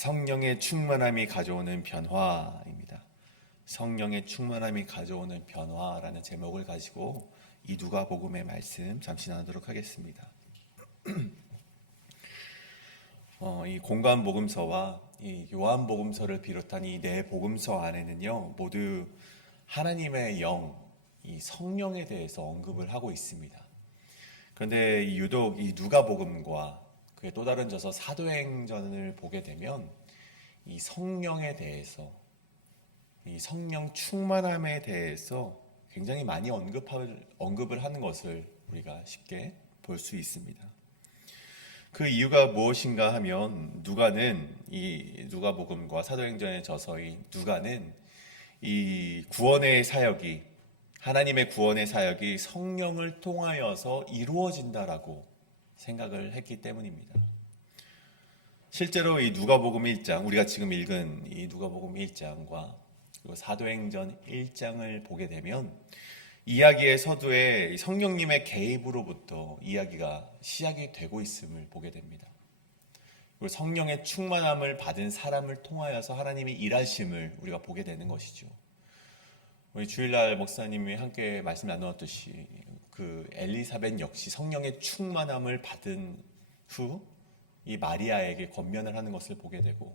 성령의 충만함이 가져오는 변화입니다. 성령의 충만함이 가져오는 변화라는 제목을 가지고 이 누가복음의 말씀 잠시 나누도록 하겠습니다. 이 공관복음서와 이 요한복음서를 비롯한 이 네 복음서 안에는요, 모두 하나님의 영, 이 성령에 대해서 언급을 하고 있습니다. 그런데 유독 이 누가복음과 그의 또 다른 저서 사도행전을 보게 되면 이 성령에 대해서, 이 성령 충만함에 대해서 굉장히 많이 언급을 하는 것을 우리가 쉽게 볼 수 있습니다. 그 이유가 무엇인가 하면 이 누가복음과 사도행전의 저서인 누가는 이 구원의 사역이, 하나님의 구원의 사역이 성령을 통하여서 이루어진다라고 생각을 했기 때문입니다. 실제로 이 누가복음 1장, 우리가 지금 읽은 이 누가복음 1장과 그리고 사도행전 1장을 보게 되면 이야기의 서두에 성령님의 개입으로부터 이야기가 시작이 되고 있음을 보게 됩니다. 그리고 성령의 충만함을 받은 사람을 통하여서 하나님이 일하심을 우리가 보게 되는 것이죠. 우리 주일날 목사님이 함께 말씀 나누었듯이 그 엘리사벳 역시 성령의 충만함을 받은 후 이 마리아에게 권면을 하는 것을 보게 되고,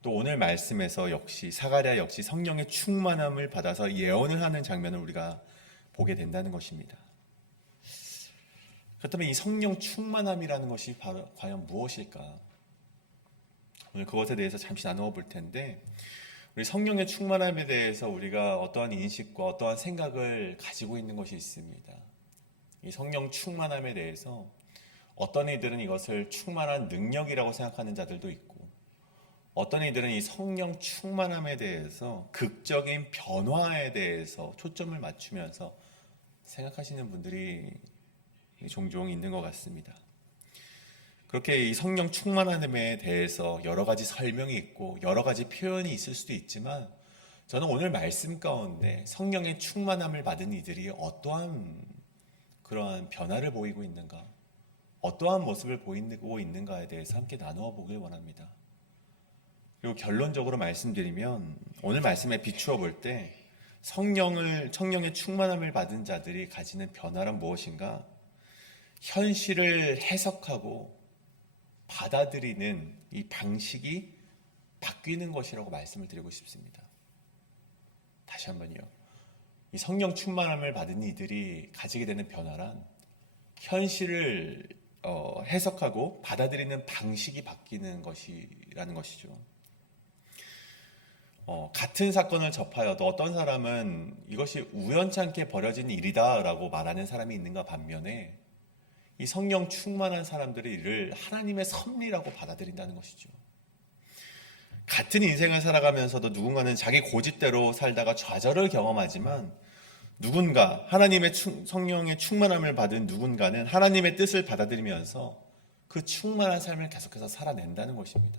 또 오늘 말씀에서 역시 사가랴 역시 성령의 충만함을 받아서 예언을 하는 장면을 우리가 보게 된다는 것입니다. 그렇다면 이 성령 충만함이라는 것이 바로 과연 무엇일까? 오늘 그것에 대해서 잠시 나누어 볼 텐데, 우리 성령의 충만함에 대해서 우리가 어떠한 인식과 어떠한 생각을 가지고 있는 것이 있습니다. 이 성령 충만함에 대해서 어떤 이들은 이것을 충만한 능력이라고 생각하는 자들도 있고, 어떤 이들은 이 성령 충만함에 대해서 극적인 변화에 대해서 초점을 맞추면서 생각하시는 분들이 종종 있는 것 같습니다. 그렇게 이 성령 충만함에 대해서 여러 가지 설명이 있고 여러 가지 표현이 있을 수도 있지만, 저는 오늘 말씀 가운데 성령의 충만함을 받은 이들이 어떠한 그러한 변화를 보이고 있는가, 어떠한 모습을 보이고 있는가에 대해서 함께 나누어 보길 원합니다. 그리고 결론적으로 말씀드리면, 오늘 말씀에 비추어 볼 때 성령의 충만함을 받은 자들이 가지는 변화란 무엇인가? 현실을 해석하고 받아들이는 이 방식이 바뀌는 것이라고 말씀을 드리고 싶습니다. 다시 한번요. 이 성령 충만함을 받은 이들이 가지게 되는 변화란 현실을 해석하고 받아들이는 방식이 바뀌는 것이라는 것이죠. 같은 사건을 접하여도 어떤 사람은 이것이 우연찮게 벌어진 일이다라고 말하는 사람이 있는가 반면에, 이 성령 충만한 사람들이 이를 하나님의 섭리라고 받아들인다는 것이죠. 같은 인생을 살아가면서도 누군가는 자기 고집대로 살다가 좌절을 경험하지만, 누군가 하나님의 성령의 충만함을 받은 누군가는 하나님의 뜻을 받아들이면서 그 충만한 삶을 계속해서 살아낸다는 것입니다.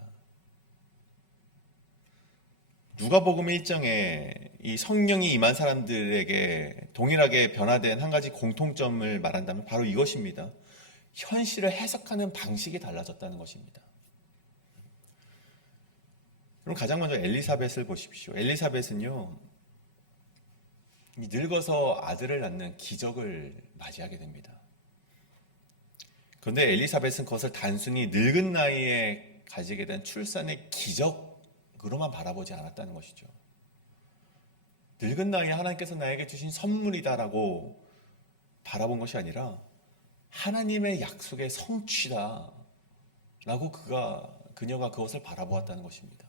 누가복음 1장에 이 성령이 임한 사람들에게 동일하게 변화된 한 가지 공통점을 말한다면 바로 이것입니다. 현실을 해석하는 방식이 달라졌다는 것입니다. 그럼 가장 먼저 엘리사벳을 보십시오. 엘리사벳은요, 늙어서 아들을 낳는 기적을 맞이하게 됩니다. 그런데 엘리사벳은 그것을 단순히 늙은 나이에 가지게 된 출산의 기적으로만 바라보지 않았다는 것이죠. 늙은 나이에 하나님께서 나에게 주신 선물이다라고 바라본 것이 아니라 하나님의 약속의 성취다 라고 그녀가 그것을 바라보았다는 것입니다.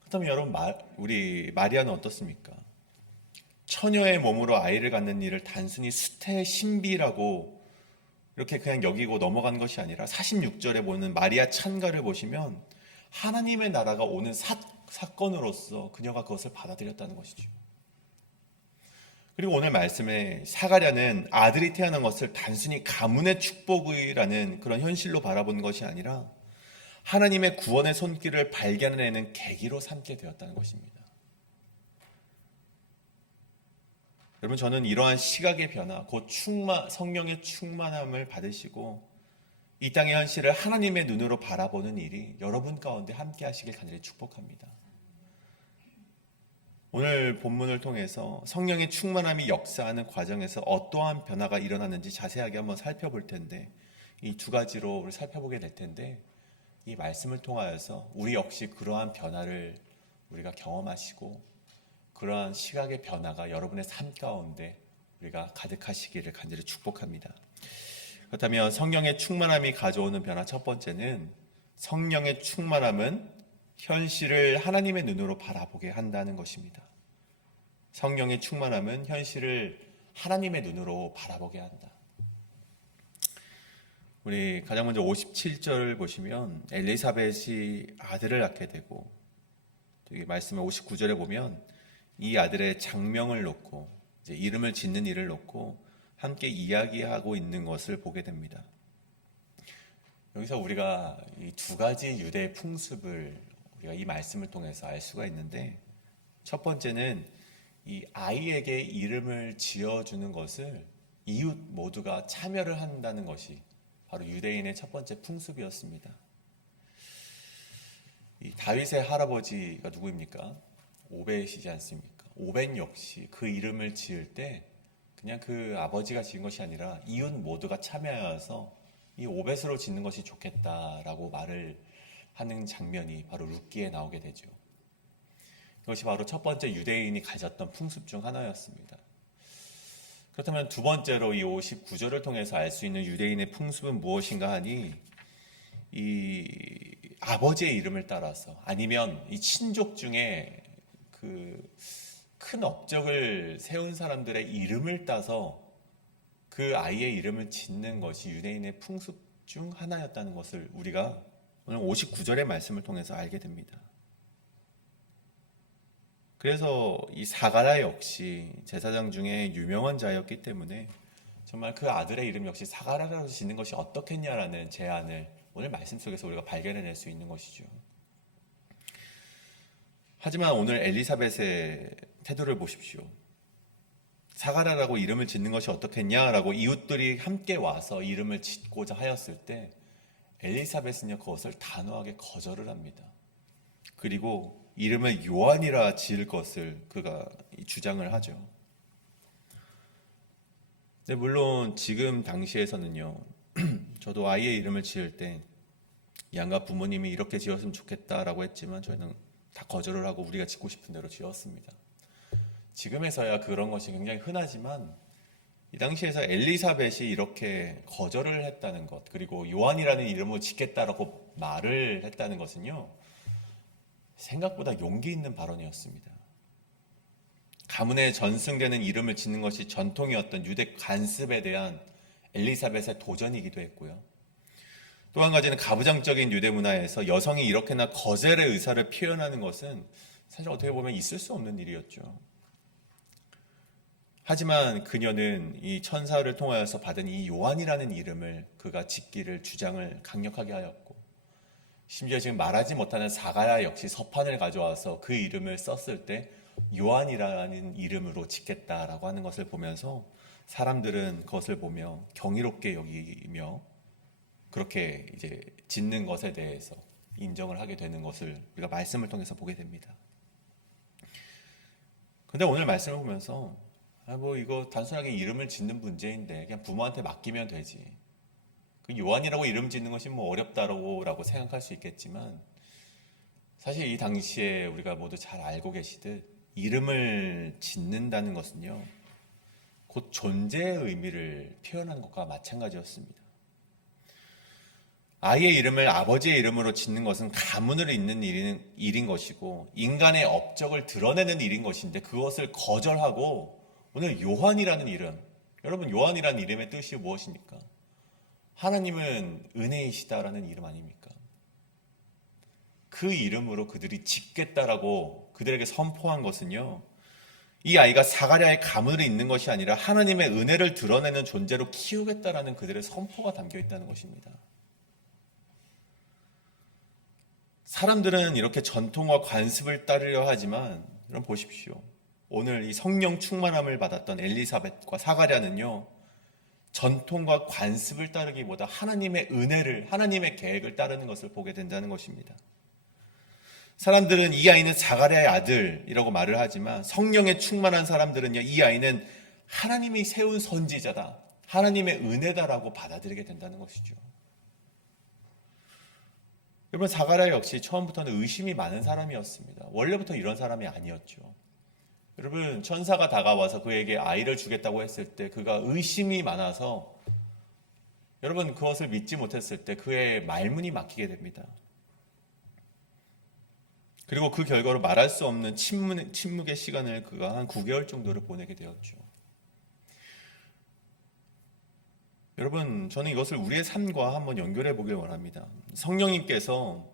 그렇다면 여러분, 우리 마리아는 어떻습니까? 처녀의 몸으로 아이를 갖는 일을 단순히 수태의 신비라고 이렇게 그냥 여기고 넘어간 것이 아니라 46절에 보는 마리아 찬가를 보시면 하나님의 나라가 오는 사건으로서 그녀가 그것을 받아들였다는 것이죠. 그리고 오늘 말씀에 사가랴는 아들이 태어난 것을 단순히 가문의 축복이라는 그런 현실로 바라본 것이 아니라 하나님의 구원의 손길을 발견해내는 계기로 삼게 되었다는 것입니다. 여러분, 저는 이러한 시각의 변화, 곧 성령의 충만함을 받으시고 이 땅의 현실을 하나님의 눈으로 바라보는 일이 여러분 가운데 함께 하시길 간절히 축복합니다. 오늘 본문을 통해서 성령의 충만함이 역사하는 과정에서 어떠한 변화가 일어났는지 자세하게 한번 살펴볼 텐데, 이 두 가지로 우리 살펴보게 될 텐데, 이 말씀을 통하여서 우리 역시 그러한 변화를 우리가 경험하시고 그러한 시각의 변화가 여러분의 삶 가운데 우리가 가득하시기를 간절히 축복합니다. 그렇다면 성령의 충만함이 가져오는 변화 첫 번째는, 성령의 충만함은 현실을 하나님의 눈으로 바라보게 한다는 것입니다. 성령의 충만함은 현실을 하나님의 눈으로 바라보게 한다. 우리 가장 먼저 57절 보시면 엘리사벳이 아들을 낳게 되고, 여기 말씀의 59절에 보면 이 아들의 장명을 놓고 이제 이름을 짓는 일을 놓고 함께 이야기하고 있는 것을 보게 됩니다. 여기서 우리가 이 두 가지 유대의 풍습을 우리가 이 말씀을 통해서 알 수가 있는데, 첫 번째는 이 아이에게 이름을 지어주는 것을 이웃 모두가 참여를 한다는 것이 바로 유대인의 첫 번째 풍습이었습니다. 이 다윗의 할아버지가 누구입니까? 오벳이지 않습니까? 오벳 역시 그 이름을 지을 때 그냥 그 아버지가 지은 것이 아니라 이웃 모두가 참여하여서 이 오벳으로 짓는 것이 좋겠다라고 말을 하는 장면이 바로 룻기에 나오게 되죠. 이것이 바로 첫 번째 유대인이 가졌던 풍습 중 하나였습니다. 그렇다면 두 번째로 이 59절을 통해서 알 수 있는 유대인의 풍습은 무엇인가 하니, 이 아버지의 이름을 따라서, 아니면 이 친족 중에 그 큰 업적을 세운 사람들의 이름을 따서 그 아이의 이름을 짓는 것이 유대인의 풍습 중 하나였다는 것을 우리가 오늘 59절의 말씀을 통해서 알게 됩니다. 그래서 이 사가랴 역시 제사장 중에 유명한 자였기 때문에 정말 그 아들의 이름 역시 사가랴라고 짓는 것이 어떻겠냐라는 제안을 오늘 말씀 속에서 우리가 발견해낼 수 있는 것이죠. 하지만 오늘 엘리사벳의 태도를 보십시오. 사가랴라고 이름을 짓는 것이 어떻겠냐라고 이웃들이 함께 와서 이름을 짓고자 하였을 때 엘리사벳은요, 그것을 단호하게 거절을 합니다. 그리고 이름을 요한이라 지을 것을 그가 주장을 하죠. 근데 물론 지금 당시에서는요, 저도 아이의 이름을 지을 때 양가 부모님이 이렇게 지었으면 좋겠다라고 했지만 저희는 다 거절을 하고 우리가 짓고 싶은 대로 지었습니다. 지금에서야 그런 것이 굉장히 흔하지만 이 당시에서 엘리사벳이 이렇게 거절을 했다는 것, 그리고 요한이라는 이름을 짓겠다라고 말을 했다는 것은요, 생각보다 용기 있는 발언이었습니다. 가문에 전승되는 이름을 짓는 것이 전통이었던 유대 관습에 대한 엘리사벳의 도전이기도 했고요. 또 한 가지는 가부장적인 유대 문화에서 여성이 이렇게나 거절의 의사를 표현하는 것은 사실 어떻게 보면 있을 수 없는 일이었죠. 하지만 그녀는 이 천사를 통하여서 받은 이 요한이라는 이름을 그가 짓기를 주장을 강력하게 하였고, 심지어 지금 말하지 못하는 사가랴 역시 서판을 가져와서 그 이름을 썼을 때 요한이라는 이름으로 짓겠다라고 하는 것을 보면서 사람들은 그것을 보며 경이롭게 여기며 그렇게 이제 짓는 것에 대해서 인정을 하게 되는 것을 우리가 말씀을 통해서 보게 됩니다. 근데 오늘 말씀을 보면서 뭐 이거 단순하게 이름을 짓는 문제인데 그냥 부모한테 맡기면 되지, 그 요한이라고 이름 짓는 것이 뭐 어렵다라고 생각할 수 있겠지만, 사실 이 당시에 우리가 모두 잘 알고 계시듯 이름을 짓는다는 것은요, 곧 존재의 의미를 표현하는 것과 마찬가지였습니다. 아이의 이름을 아버지의 이름으로 짓는 것은 가문을 잇는 일인 것이고 인간의 업적을 드러내는 일인 것인데, 그것을 거절하고 오늘 요한이라는 이름, 여러분 요한이라는 이름의 뜻이 무엇입니까? 하나님은 은혜이시다라는 이름 아닙니까? 그 이름으로 그들이 짓겠다라고 그들에게 선포한 것은요, 이 아이가 사가랴의 가문을 잇는 것이 아니라 하나님의 은혜를 드러내는 존재로 키우겠다라는 그들의 선포가 담겨 있다는 것입니다. 사람들은 이렇게 전통과 관습을 따르려 하지만, 여러분 보십시오. 오늘 이 성령 충만함을 받았던 엘리사벳과 사가랴는요, 전통과 관습을 따르기보다 하나님의 은혜를, 하나님의 계획을 따르는 것을 보게 된다는 것입니다. 사람들은 이 아이는 자가랴의 아들이라고 말을 하지만 성령에 충만한 사람들은요, 이 아이는 하나님이 세운 선지자다, 하나님의 은혜다라고 받아들이게 된다는 것이죠. 여러분, 자가랴 역시 처음부터는 의심이 많은 사람이었습니다. 원래부터 이런 사람이 아니었죠. 여러분, 천사가 다가와서 그에게 아이를 주겠다고 했을 때 그가 의심이 많아서 여러분 그것을 믿지 못했을 때 그의 말문이 막히게 됩니다. 그리고 그 결과로 말할 수 없는 침묵의 시간을 그가 한 9개월 정도를 보내게 되었죠. 여러분, 저는 이것을 우리의 삶과 한번 연결해 보길 원합니다. 성령님께서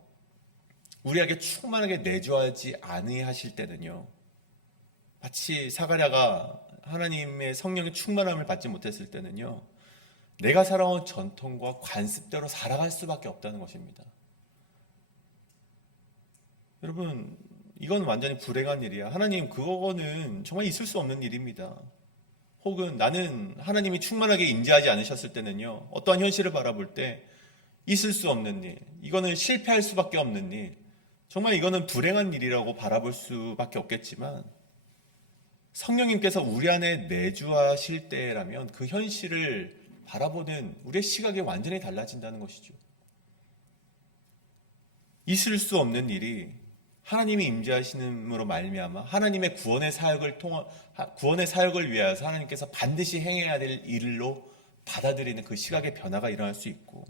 우리에게 충만하게 내주하지 아니하실 때는요, 마치 사가랴가 하나님의 성령의 충만함을 받지 못했을 때는요, 내가 살아온 전통과 관습대로 살아갈 수밖에 없다는 것입니다. 여러분, 이건 완전히 불행한 일이야. 하나님, 그거는 정말 있을 수 없는 일입니다. 혹은 나는 하나님이 충만하게 임재하지 않으셨을 때는요, 어떠한 현실을 바라볼 때 있을 수 없는 일, 이거는 실패할 수밖에 없는 일, 정말 이거는 불행한 일이라고 바라볼 수밖에 없겠지만, 성령님께서 우리 안에 내주하실 때라면 그 현실을 바라보는 우리의 시각이 완전히 달라진다는 것이죠. 있을 수 없는 일이 하나님이 임재하시는으로 말미암아 하나님의 구원의 사역을 위하여서 하나님께서 반드시 행해야 될 일로 받아들이는 그 시각의 변화가 일어날 수 있고,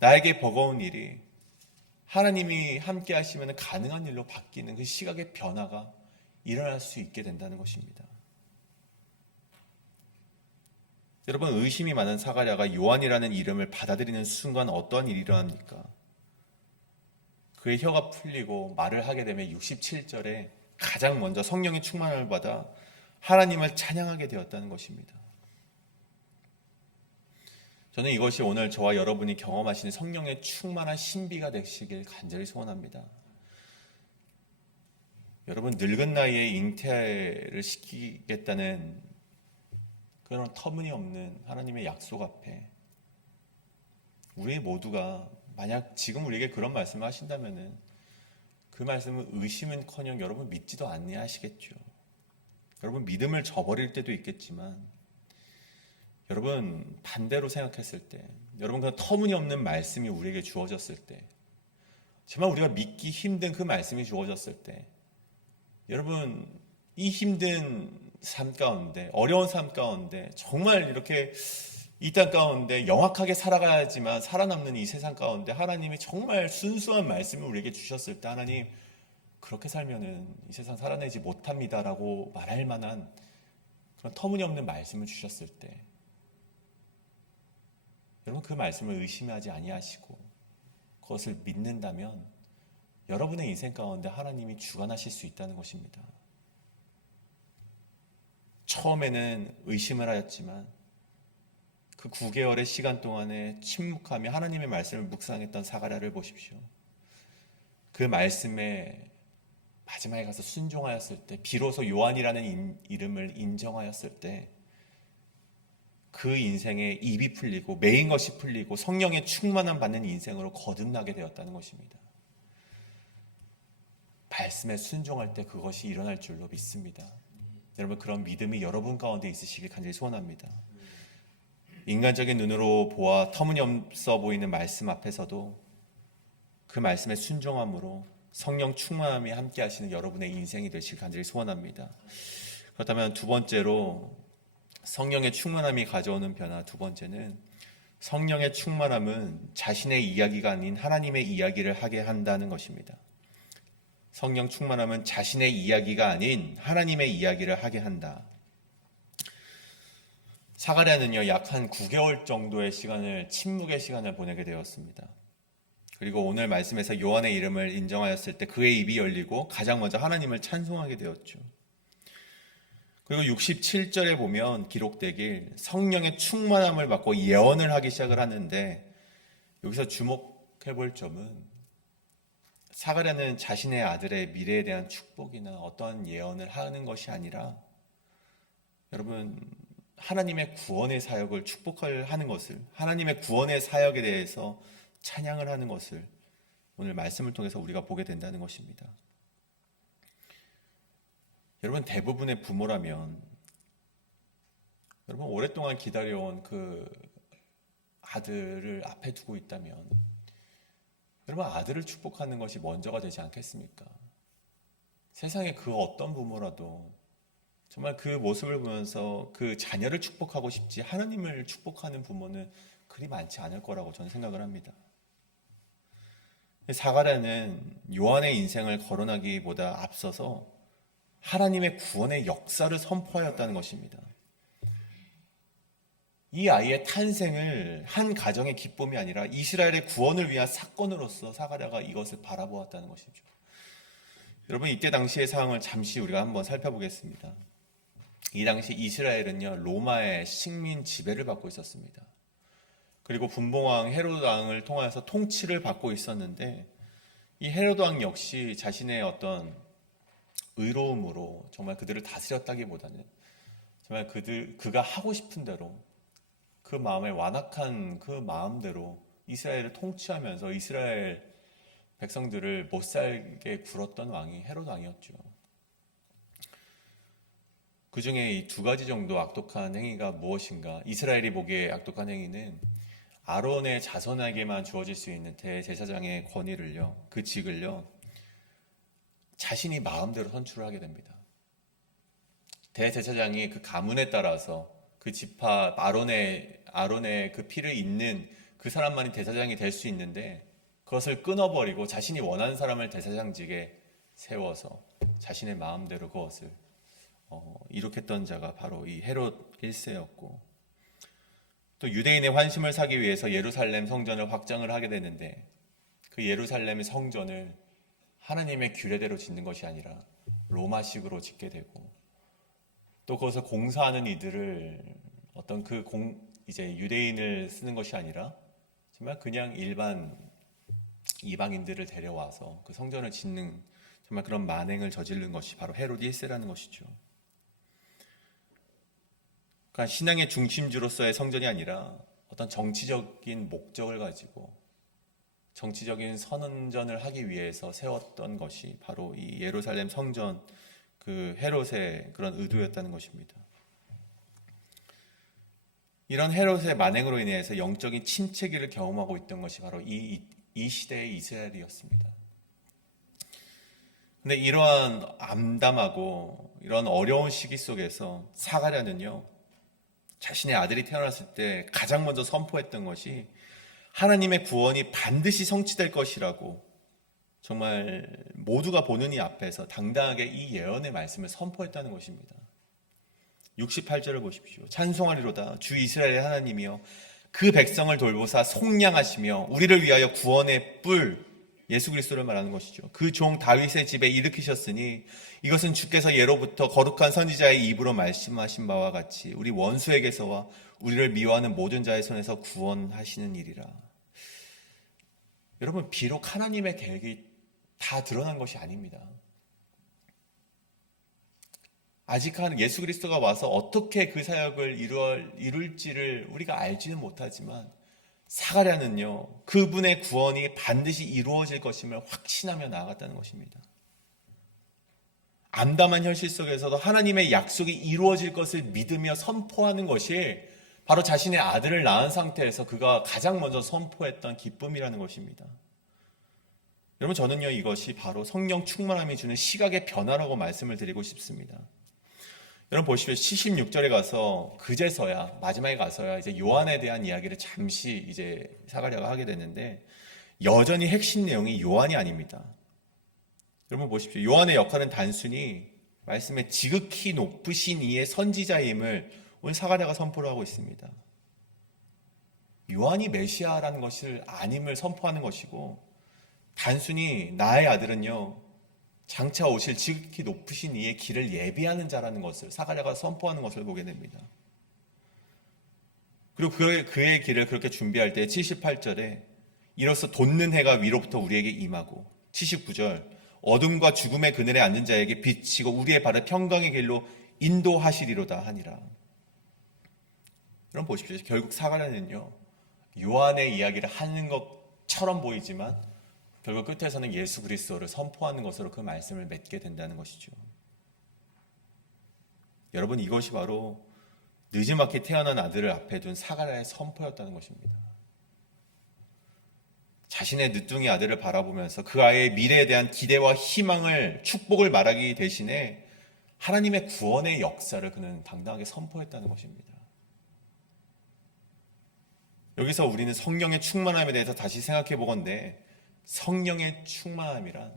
나에게 버거운 일이 하나님이 함께 하시면 가능한 일로 바뀌는 그 시각의 변화가 일어날 수 있게 된다는 것입니다. 여러분, 의심이 많은 사가랴가 요한이라는 이름을 받아들이는 순간 어떠한 일이 일어납니까? 그의 혀가 풀리고 말을 하게 되면 67절에 가장 먼저 성령의 충만함을 받아 하나님을 찬양하게 되었다는 것입니다. 저는 이것이 오늘 저와 여러분이 경험하시는 성령의 충만한 신비가 되시길 간절히 소원합니다. 여러분, 늙은 나이에 잉태를 시키겠다는 그런 터무니없는 하나님의 약속 앞에 우리 모두가 만약 지금 우리에게 그런 말씀을 하신다면은 그 말씀은 의심은커녕 여러분 믿지도 아니하시겠죠. 여러분 믿음을 저버릴 때도 있겠지만, 여러분 반대로 생각했을 때, 여러분 그 터무니없는 말씀이 우리에게 주어졌을 때, 정말 우리가 믿기 힘든 그 말씀이 주어졌을 때, 여러분 이 힘든 삶 가운데, 어려운 삶 가운데 정말 이렇게 이 땅 가운데 영악하게 살아가야지만 살아남는 이 세상 가운데 하나님이 정말 순수한 말씀을 우리에게 주셨을 때, 하나님 그렇게 살면은 이 세상 살아내지 못합니다라고 말할 만한 그런 터무니없는 말씀을 주셨을 때, 여러분 그 말씀을 의심하지 아니하시고 그것을 믿는다면 여러분의 인생 가운데 하나님이 주관하실 수 있다는 것입니다. 처음에는 의심을 하였지만 그 9개월의 시간 동안에 침묵하며 하나님의 말씀을 묵상했던 사가랴를 보십시오. 그 말씀에 마지막에 가서 순종하였을 때, 비로소 요한이라는 이름을 인정하였을 때, 그 인생에 입이 풀리고 메인 것이 풀리고 성령의 충만함 받는 인생으로 거듭나게 되었다는 것입니다. 말씀에 순종할 때 그것이 일어날 줄로 믿습니다. 여러분, 그런 믿음이 여러분 가운데 있으시길 간절히 소원합니다. 인간적인 눈으로 보아 터무니없어 보이는 말씀 앞에서도 그 말씀에 순종함으로 성령 충만함이 함께 하시는 여러분의 인생이 되시길 간절히 소원합니다. 그렇다면 두 번째로, 성령의 충만함이 가져오는 변화 두 번째는, 성령의 충만함은 자신의 이야기가 아닌 하나님의 이야기를 하게 한다는 것입니다. 성령 충만함은 자신의 이야기가 아닌 하나님의 이야기를 하게 한다. 사가랴는요, 약 한 9개월 정도의 시간을, 침묵의 시간을 보내게 되었습니다. 그리고 오늘 말씀에서 요한의 이름을 인정하였을 때 그의 입이 열리고 가장 먼저 하나님을 찬송하게 되었죠. 그리고 67절에 보면 기록되길 성령의 충만함을 받고 예언을 하기 시작을 하는데, 여기서 주목해 볼 점은 사가랴는 자신의 아들의 미래에 대한 축복이나 어떠한 예언을 하는 것이 아니라, 여러분 하나님의 구원의 사역을 축복을 하는 것을, 하나님의 구원의 사역에 대해서 찬양을 하는 것을 오늘 말씀을 통해서 우리가 보게 된다는 것입니다. 여러분, 대부분의 부모라면 여러분 오랫동안 기다려온 그 아들을 앞에 두고 있다면 여러분 아들을 축복하는 것이 먼저가 되지 않겠습니까? 세상에 그 어떤 부모라도 정말 그 모습을 보면서 그 자녀를 축복하고 싶지 하나님을 축복하는 부모는 그리 많지 않을 거라고 저는 생각을 합니다. 사가랴는 요한의 인생을 거론하기보다 앞서서 하나님의 구원의 역사를 선포하였다는 것입니다. 이 아이의 탄생을 한 가정의 기쁨이 아니라 이스라엘의 구원을 위한 사건으로서 사가랴가 이것을 바라보았다는 것이죠. 여러분, 이때 당시의 상황을 잠시 우리가 한번 살펴보겠습니다. 이 당시 이스라엘은요, 로마의 식민 지배를 받고 있었습니다. 그리고 분봉왕 헤로드 왕을 통해서 통치를 받고 있었는데, 이 헤로드 왕 역시 자신의 어떤 의로움으로 정말 그들을 다스렸다기보다는 정말 그가 하고 싶은 대로 그 마음에 완악한 그 마음대로 이스라엘을 통치하면서 이스라엘 백성들을 못살게 굴었던 왕이 헤로드 왕이었죠. 그 중에 이 두 가지 정도 악독한 행위가 무엇인가? 이스라엘이 보기에 악독한 행위는 아론의 자손에게만 주어질 수 있는 대제사장의 권위를요, 그 직을요, 자신이 마음대로 선출을 하게 됩니다. 대제사장이 그 가문에 따라서 그 지파 아론의 그 피를 잇는 그 사람만이 대제사장이 될 수 있는데 그것을 끊어버리고 자신이 원하는 사람을 대제사장직에 세워서 자신의 마음대로 그것을 이룩했던 자가 바로 이 헤롯 1세였고, 또 유대인의 환심을 사기 위해서 예루살렘 성전을 확장을 하게 되는데 그 예루살렘의 성전을 하나님의 규례대로 짓는 것이 아니라 로마식으로 짓게 되고, 또 그것을 공사하는 이들을 어떤 이제 유대인을 쓰는 것이 아니라 정말 그냥 일반 이방인들을 데려와서 그 성전을 짓는 정말 그런 만행을 저지른 것이 바로 헤롯 1세라는 것이죠. 그러니까 신앙의 중심주로서의 성전이 아니라 어떤 정치적인 목적을 가지고 정치적인 선언전을 하기 위해서 세웠던 것이 바로 이 예루살렘 성전, 그 헤롯의 그런 의도였다는 것입니다. 이런 헤롯의 만행으로 인해서 영적인 침체기를 경험하고 있던 것이 바로 이 시대의 이스라엘이었습니다. 근데 이러한 암담하고 이런 어려운 시기 속에서 사가랴는요, 자신의 아들이 태어났을 때 가장 먼저 선포했던 것이 하나님의 구원이 반드시 성취될 것이라고, 정말 모두가 보는 이 앞에서 당당하게 이 예언의 말씀을 선포했다는 것입니다. 68절을 보십시오. 찬송하리로다 주 이스라엘의 하나님이여 그 백성을 돌보사 속량하시며 우리를 위하여 구원의 뿔, 예수 그리스도를 말하는 것이죠. 그 종 다윗의 집에 일으키셨으니 이것은 주께서 예로부터 거룩한 선지자의 입으로 말씀하신 바와 같이 우리 원수에게서와 우리를 미워하는 모든 자의 손에서 구원하시는 일이라. 여러분, 비록 하나님의 계획이 다 드러난 것이 아닙니다. 아직 예수 그리스도가 와서 어떻게 그 사역을 이룰지를 우리가 알지는 못하지만 사가랴는요, 그분의 구원이 반드시 이루어질 것임을 확신하며 나아갔다는 것입니다. 암담한 현실 속에서도 하나님의 약속이 이루어질 것을 믿으며 선포하는 것이 바로 자신의 아들을 낳은 상태에서 그가 가장 먼저 선포했던 기쁨이라는 것입니다. 여러분, 저는요, 이것이 바로 성령 충만함이 주는 시각의 변화라고 말씀을 드리고 싶습니다. 여러분 보시면 76절에 가서 그제서야, 마지막에 가서야 이제 요한에 대한 이야기를 잠시 이제 사가랴가 하게 되는데 여전히 핵심 내용이 요한이 아닙니다. 여러분 보십시오. 요한의 역할은 단순히 말씀에 지극히 높으신 이의 선지자임을 오늘 사가랴가 선포를 하고 있습니다. 요한이 메시아라는 것을 아님을 선포하는 것이고, 단순히 나의 아들은요, 장차 오실 지극히 높으신 이의 길을 예비하는 자라는 것을 사가랴가 선포하는 것을 보게 됩니다. 그리고 그의 길을 그렇게 준비할 때 78절에 이로써 돋는 해가 위로부터 우리에게 임하고, 79절 어둠과 죽음의 그늘에 앉는 자에게 비치고 우리의 발을 평강의 길로 인도하시리로다 하니라. 여러분 보십시오. 결국 사가랴는요, 요한의 이야기를 하는 것처럼 보이지만 결국 끝에서는 예수 그리스도를 선포하는 것으로 그 말씀을 맺게 된다는 것이죠. 여러분, 이것이 바로 느지막이 태어난 아들을 앞에 둔 사가랴의 선포였다는 것입니다. 자신의 늦둥이 아들을 바라보면서 그 아이의 미래에 대한 기대와 희망을, 축복을 말하기 대신에 하나님의 구원의 역사를 그는 당당하게 선포했다는 것입니다. 여기서 우리는 성령의 충만함에 대해서 다시 생각해 보건대, 성령의 충만함이란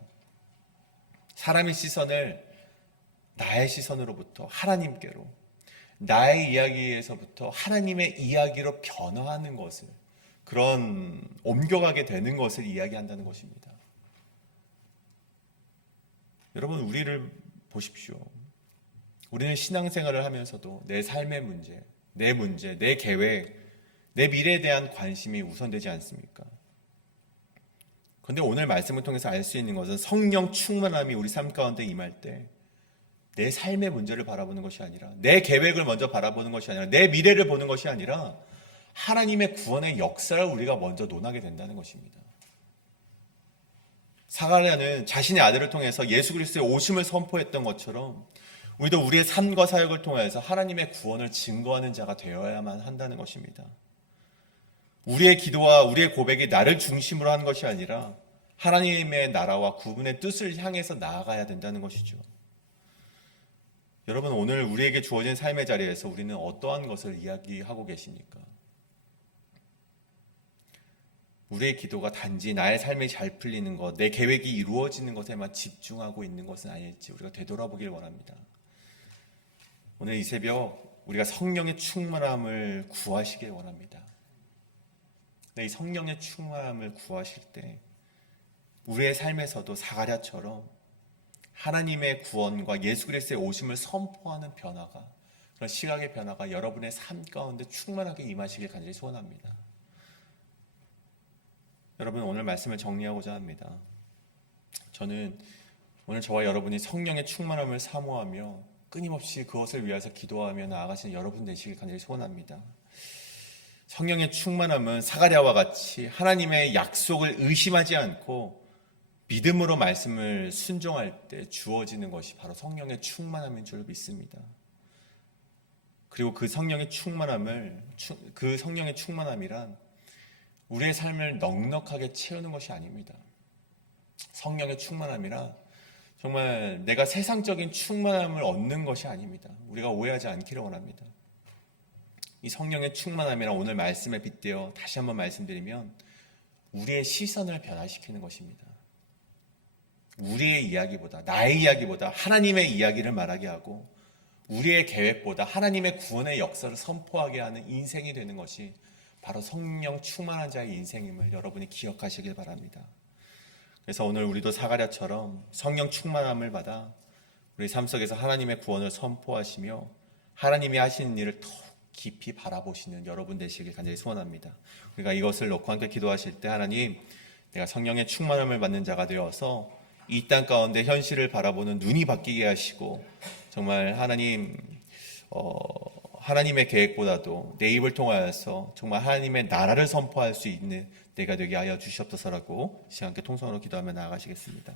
사람의 시선을 나의 시선으로부터 하나님께로, 나의 이야기에서부터 하나님의 이야기로 변화하는 것을, 그런 옮겨가게 되는 것을 이야기한다는 것입니다. 여러분, 우리를 보십시오. 우리는 신앙생활을 하면서도 내 삶의 문제, 내 계획, 내 미래에 대한 관심이 우선되지 않습니까? 그런데 오늘 말씀을 통해서 알 수 있는 것은 성령 충만함이 우리 삶 가운데 임할 때 내 삶의 문제를 바라보는 것이 아니라, 내 계획을 먼저 바라보는 것이 아니라, 내 미래를 보는 것이 아니라 하나님의 구원의 역사를 우리가 먼저 논하게 된다는 것입니다. 사가랴는 자신의 아들을 통해서 예수 그리스도의 오심을 선포했던 것처럼 우리도 우리의 삶과 사역을 통해서 하나님의 구원을 증거하는 자가 되어야만 한다는 것입니다. 우리의 기도와 우리의 고백이 나를 중심으로 하는 것이 아니라 하나님의 나라와 구분의 뜻을 향해서 나아가야 된다는 것이죠. 여러분, 오늘 우리에게 주어진 삶의 자리에서 우리는 어떠한 것을 이야기하고 계십니까? 우리의 기도가 단지 나의 삶이 잘 풀리는 것, 내 계획이 이루어지는 것에만 집중하고 있는 것은 아닐지 우리가 되돌아보길 원합니다. 오늘 이 새벽 우리가 성령의 충만함을 구하시길 원합니다. 이 성령의 충만함을 구하실 때 우리의 삶에서도 사가랴처럼 하나님의 구원과 예수 그리스도의 오심을 선포하는 변화가, 그런 시각의 변화가 여러분의 삶 가운데 충만하게 임하시길 간절히 소원합니다. 여러분, 오늘 말씀을 정리하고자 합니다. 저는 오늘 저와 여러분이 성령의 충만함을 사모하며 끊임없이 그것을 위해서 기도하며 나아가시는 여러분 되시길 간절히 소원합니다. 성령의 충만함은 사가랴와 같이 하나님의 약속을 의심하지 않고 믿음으로 말씀을 순종할 때 주어지는 것이 바로 성령의 충만함인 줄 믿습니다. 그리고 그 성령의 충만함이란 우리의 삶을 넉넉하게 채우는 것이 아닙니다. 성령의 충만함이란 정말 내가 세상적인 충만함을 얻는 것이 아닙니다. 우리가 오해하지 않기를 원합니다. 이 성령의 충만함이란 오늘 말씀에 빗대어 다시 한번 말씀드리면 우리의 시선을 변화시키는 것입니다. 우리의 이야기보다, 나의 이야기보다 하나님의 이야기를 말하게 하고 우리의 계획보다 하나님의 구원의 역사를 선포하게 하는 인생이 되는 것이 바로 성령 충만한 자의 인생임을 여러분이 기억하시길 바랍니다. 그래서 오늘 우리도 사가랴처럼 성령 충만함을 받아 우리 삶 속에서 하나님의 구원을 선포하시며 하나님이 하시는 일을 더욱 깊이 바라보시는 여러분 되시길 간절히 소원합니다. 우리가 이것을 놓고 함께 기도하실 때, 하나님, 내가 성령의 충만함을 받는 자가 되어서 이 땅 가운데 현실을 바라보는 눈이 바뀌게 하시고 정말 하나님의 계획보다도 내 입을 통하여서 정말 하나님의 나라를 선포할 수 있는 때가 되게 하여 주시옵소서라고 시간 함께 통성으로 기도하며 나아가시겠습니다.